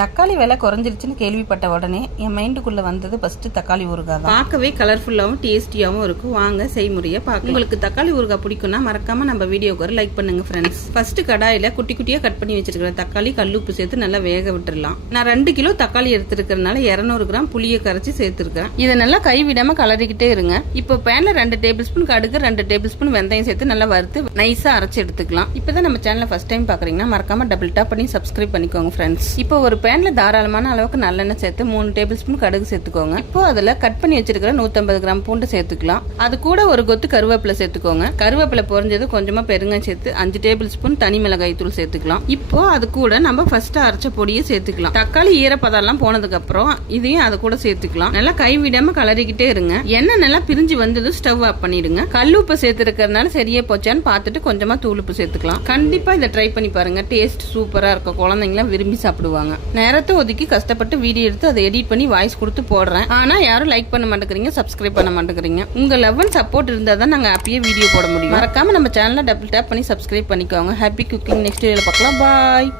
தக்காளி விலை குறைஞ்சிருச்சுன்னு கேள்விப்பட்ட உடனே என் மைண்டுக்குள்ள வந்தது ஃபர்ஸ்ட் தக்காளி ஊறுகாய் தான். பார்க்கவே கலர்ஃபுல்லாகவும் டேஸ்டியாகவும் இருக்கும். வாங்க செய்முறையை பார்க்க. உங்களுக்கு தக்காளி ஊறுகாய் பிடிக்கும்னா மறக்காம நம்ம வீடியோக்கு ஒரு லைக் பண்ணுங்க ஃப்ரெண்ட்ஸ். ஃபர்ஸ்ட் கடாயில குட்டி குட்டியா கட் பண்ணி வச்சிருக்கிற தக்காளி கல்லுப்பு சேர்த்து நல்லா வேக விட்டுறலாம். நான் 2 கிலோ தக்காளி எடுத்துருக்கிறதுனால 200 கிராம் புளியை கரைச்சி சேர்த்துருக்கேன். இதை நல்லா கைவிடாம கலரிக்கிட்டே இருங்க. இப்போ பேன்ல 2 டேபிள் ஸ்பூன் கடுகு 2 டேபிள் ஸ்பூன் வெந்தயம் சேர்த்து நல்லா வறுத்து நைஸா அரைச்சு எடுத்துக்கலாம். இப்பதான் நம்ம சேனலை ஃபர்ஸ்ட் டைம் பாக்குறீங்கன்னா மறக்காம டபுள் டாப் பண்ணி சப்ஸ்கிரைப் பண்ணிக்கோங்க ஃப்ரெண்ட்ஸ். இப்போ ஒரு பேன்ல தாராளமான அளவுக்கு நல்லெண்ணெய் சேர்த்து 3 டேபிள் ஸ்பூன் கடுகு சேர்த்துக்கோங்க. இப்போ அதுல கட் பண்ணி வச்சிருக்கிற 150 கிராம் பூண்டு சேர்த்துக்கலாம். அது கூட ஒரு கொத்து கருவேப்பிலை சேர்த்துக்கோங்க. கருவேப்பிலை பொரிஞ்சது கொஞ்சமா பெருங்காயம் சேர்த்து 5 டேபிள் ஸ்பூன் தனி மிளகாய் தூள் சேர்த்துக்கலாம். இப்போ அது கூட நம்ம ஃபர்ஸ்ட் அரைச்ச பொடியை சேர்த்துக்கலாம். தக்காளி ஈரப்பதம் எல்லாம் போனதுக்கு அப்புறம் இதையும் அது கூட சேர்த்துக்கலாம். நல்லா கைவிடாம கலரிக்கிட்டே இருங்க. எண்ணெய் நல்லா பிரிஞ்சு வந்ததும் ஸ்டவ் ஆஃப் பண்ணிடுங்க. கல்லுப்பு சேர்த்துருக்கிறதுனால சரியே போச்சான்னு பார்த்துட்டு கொஞ்சமா தூளுப்பு சேர்த்துக்கலாம். கண்டிப்பா இதை ட்ரை பண்ணி பாருங்க. டேஸ்ட் சூப்பரா இருக்கும். குழந்தைங்களாம் விரும்பி சாப்பிடுவாங்க. நேரத்தை ஒதுக்கி கஷ்டப்பட்டு வீடியோ எடுத்து அதை எடிட் பண்ணி வாய்ஸ் கொடுத்து போடுறேன். ஆனா யாரும் லைக் பண்ண மாட்டேங்கிறீங்க, சப்ஸ்கிரைப் பண்ண மாட்டேங்கிறீங்க. உங்க லவ் அண்ட் சப்போர்ட் இருந்தா தான் நாங்க ஹாப்பியா வீடியோ போட முடியும். மறக்காம நம்ம சேனலை டபுள் டேப் பண்ணி சப்ஸ்கிரைப் பண்ணிக்கோங்க. Happy cooking. நெக்ஸ்ட் வீடியோல பார்க்கலாம். பாய்.